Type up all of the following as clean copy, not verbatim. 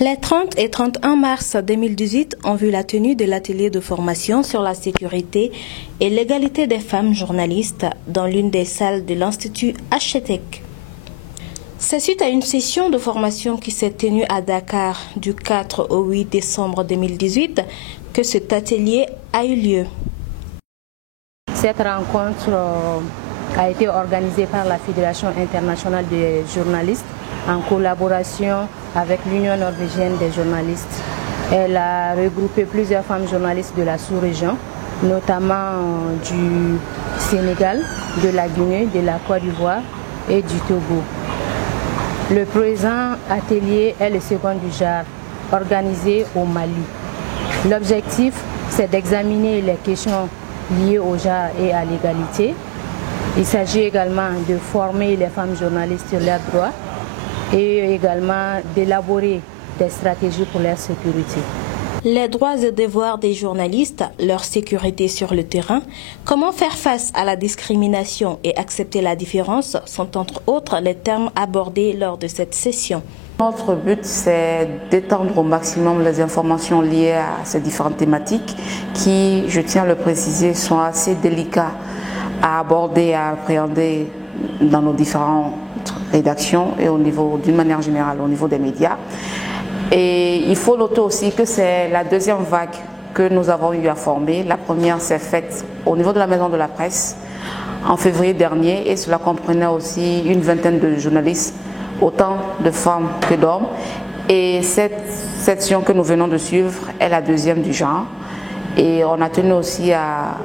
Les 30 et 31 mars 2018 ont vu la tenue de l'atelier de formation sur la sécurité et l'égalité des femmes journalistes dans l'une des salles de l'Institut Hachetec. C'est suite à une session de formation qui s'est tenue à Dakar du 4 au 8 décembre 2018 que cet atelier a eu lieu. Cette rencontre a été organisée par la Fédération internationale des journalistes en collaboration avec l'Union norvégienne des journalistes. Elle a regroupé plusieurs femmes journalistes de la sous-région, notamment du Sénégal, de la Guinée, de la Côte d'Ivoire et du Togo. Le présent atelier est le second du genre, organisé au Mali. L'objectif, c'est d'examiner les questions liées au genre et à l'égalité. Il s'agit également de former les femmes journalistes sur leurs droits et également d'élaborer des stratégies pour leur sécurité. Les droits et devoirs des journalistes, leur sécurité sur le terrain, comment faire face à la discrimination et accepter la différence sont entre autres les termes abordés lors de cette session. Notre but, c'est d'étendre au maximum les informations liées à ces différentes thématiques qui, je tiens à le préciser, sont assez délicates à aborder, à appréhender dans nos différentes rédactions et d'une manière générale au niveau des médias. Et il faut noter aussi que c'est la deuxième vague que nous avons eu à former. La première s'est faite au niveau de la maison de la presse en février dernier et cela comprenait aussi une vingtaine de journalistes, autant de femmes que d'hommes. Et cette session que nous venons de suivre est la deuxième du genre. Et on a tenu aussi à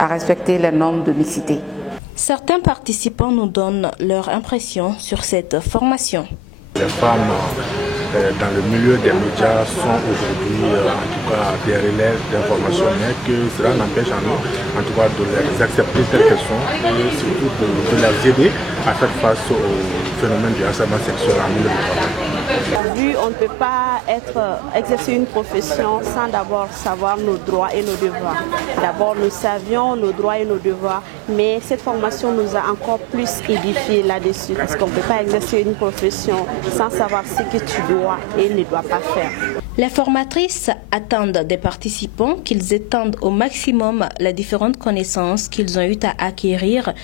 respecter les normes de mixité. Certains participants nous donnent leur impression sur cette formation. Les femmes dans le milieu des médias sont aujourd'hui en tout cas des relais d'information, mais que cela n'empêche en nous en tout cas de les accepter telles qu'elles sont et surtout de les aider à faire face au phénomène du harcèlement sexuel en milieu de travail. On ne peut pas exercer une profession sans d'abord savoir nos droits et nos devoirs. D'abord, nous savions nos droits et nos devoirs, mais cette formation nous a encore plus édifiés là-dessus, parce qu'on ne peut pas exercer une profession sans savoir ce que tu dois et ne dois pas faire. Les formatrices attendent des participants qu'ils étendent au maximum les différentes connaissances qu'ils ont eu à acquérir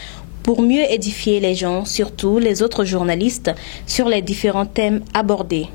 pour mieux édifier les gens, surtout les autres journalistes, sur les différents thèmes abordés.